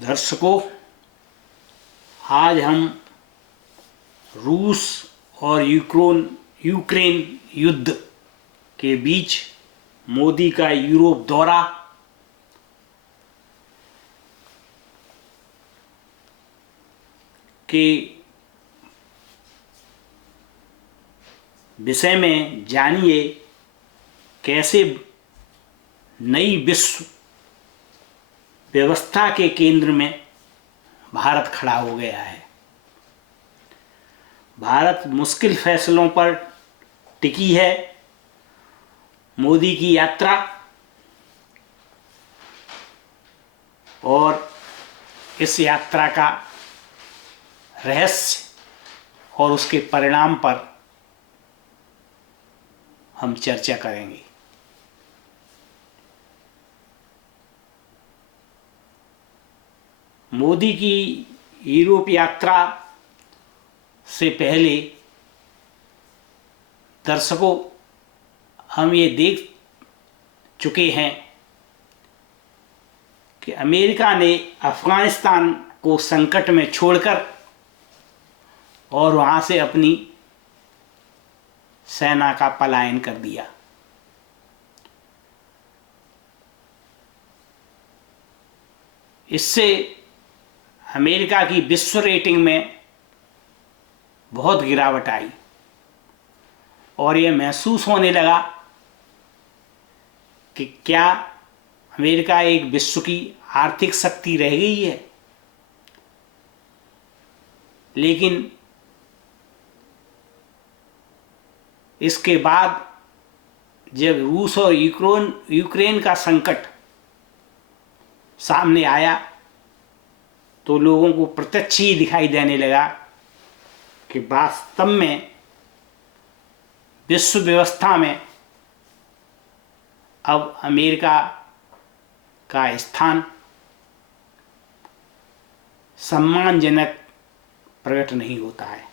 दर्शकों, आज हम रूस और यूक्रेन युद्ध के बीच मोदी का यूरोप दौरा, के विषय में जानिए कैसे नई विश्व व्यवस्था के केंद्र में भारत खड़ा हो गया है। भारत मुश्किल फैसलों पर टिकी है। मोदी की यात्रा और इस यात्रा का रहस्य और उसके परिणाम पर हम चर्चा करेंगे। मोदी की यूरोप यात्रा से पहले दर्शकों, हम ये देख चुके हैं कि अमेरिका ने अफगानिस्तान को संकट में छोड़कर और वहाँ से अपनी सेना का पलायन कर दिया। इससे अमेरिका की विश्व रेटिंग में बहुत गिरावट आई और ये महसूस होने लगा कि क्या अमेरिका एक विश्व की आर्थिक शक्ति रह गई है। लेकिन इसके बाद जब रूस और यूक्रेन का संकट सामने आया तो लोगों को प्रत्यक्ष ही दिखाई देने लगा कि वास्तव में विश्व व्यवस्था में अब अमेरिका का स्थान सम्मानजनक प्रकट नहीं होता है।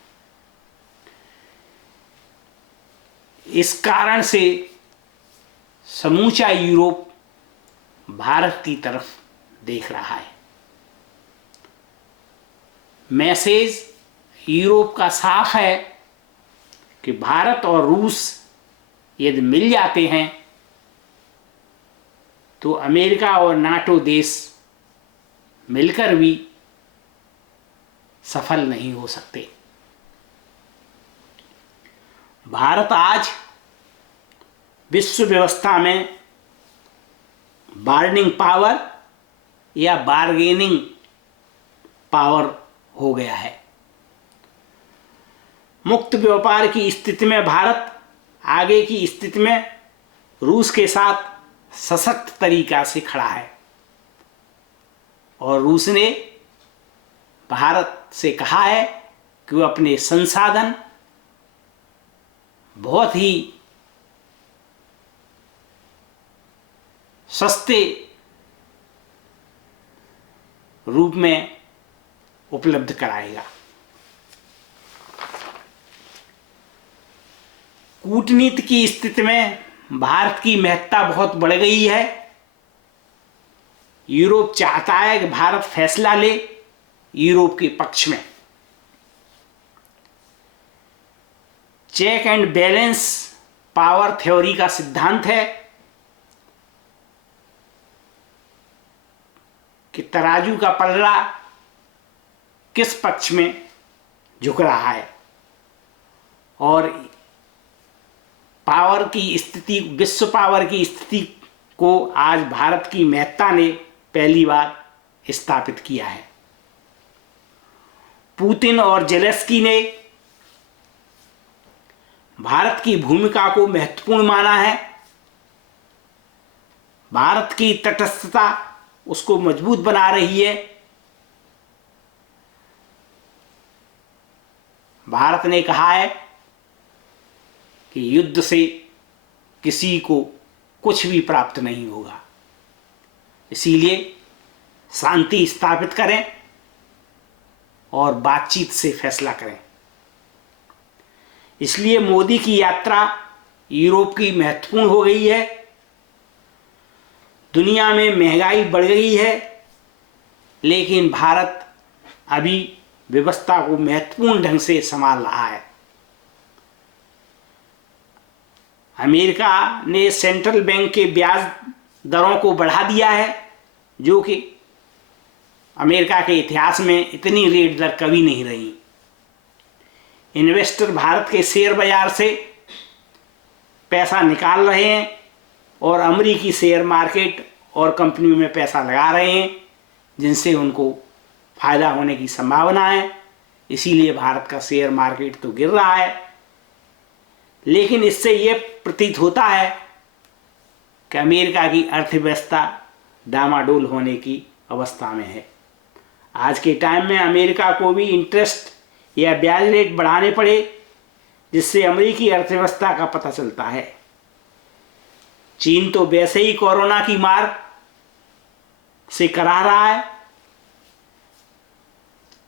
इस कारण से समूचा यूरोप भारत की तरफ देख रहा है। मैसेज यूरोप का साफ है कि भारत और रूस यदि मिल जाते हैं तो अमेरिका और नाटो देश मिलकर भी सफल नहीं हो सकते। भारत आज विश्व व्यवस्था में बार्गेनिंग पावर या बार्गेनिंग पावर हो गया है। मुक्त व्यापार की स्थिति में भारत आगे की स्थिति में रूस के साथ सशक्त तरीका से खड़ा है और रूस ने भारत से कहा है कि वो अपने संसाधन बहुत ही सस्ते रूप में उपलब्ध कराएगा। कूटनीति की स्थिति में भारत की महत्ता बहुत बढ़ गई है। यूरोप चाहता है कि भारत फैसला ले यूरोप के पक्ष में। Check and balance power theory का सिद्धांत है कि तराजू का पलड़ा किस पक्ष में झुक रहा है और पावर की स्थिति, विश्व पावर की स्थिति को आज भारत की महत्ता ने पहली बार स्थापित किया है। पुतिन और जेलेंस्की ने भारत की भूमिका को महत्वपूर्ण माना है। भारत की तटस्थता उसको मजबूत बना रही है। भारत ने कहा है कि युद्ध से किसी को कुछ भी प्राप्त नहीं होगा, इसीलिए शांति स्थापित करें और बातचीत से फैसला करें। इसलिए मोदी की यात्रा यूरोप की महत्वपूर्ण हो गई है। दुनिया में महंगाई बढ़ गई है, लेकिन भारत अभी व्यवस्था को महत्वपूर्ण ढंग से संभाल रहा है। अमेरिका ने सेंट्रल बैंक के ब्याज दरों को बढ़ा दिया है, जो कि अमेरिका के इतिहास में इतनी रेट दर कभी नहीं रही। इन्वेस्टर भारत के शेयर बाजार से पैसा निकाल रहे हैं और अमेरिकी शेयर मार्केट और कंपनियों में पैसा लगा रहे हैं, जिनसे उनको फायदा होने की संभावना है। इसीलिए भारत का शेयर मार्केट तो गिर रहा है, लेकिन इससे ये प्रतीत होता है कि अमेरिका की अर्थव्यवस्था डामाडोल होने की अवस्था में है। आज के टाइम में अमेरिका को भी इंटरेस्ट या ब्याज रेट बढ़ाने पड़े, जिससे अमेरिकी अर्थव्यवस्था का पता चलता है। चीन तो वैसे ही कोरोना की मार से करा रहा है।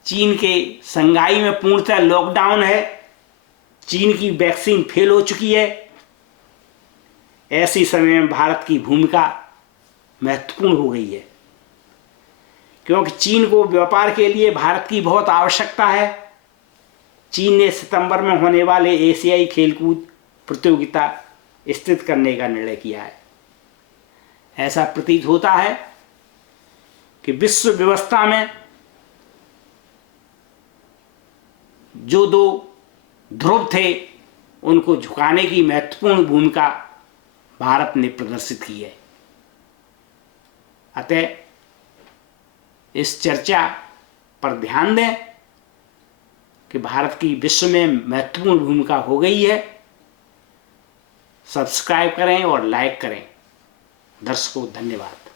चीन के शंघाई में पूर्णतः लॉकडाउन है। चीन की वैक्सीन फेल हो चुकी है। ऐसे समय में भारत की भूमिका महत्वपूर्ण हो गई है, क्योंकि चीन को व्यापार के लिए भारत की बहुत आवश्यकता है। चीन ने सितंबर में होने वाले एशियाई खेलकूद प्रतियोगिता स्थगित करने का निर्णय किया है। ऐसा प्रतीत होता है कि विश्व व्यवस्था में जो दो ध्रुव थे, उनको झुकाने की महत्वपूर्ण भूमिका भारत ने प्रदर्शित की है। अतः इस चर्चा पर ध्यान दें कि भारत की विश्व में महत्वपूर्ण भूमिका हो गई है। सब्सक्राइब करें और लाइक करें। दर्शकों, धन्यवाद।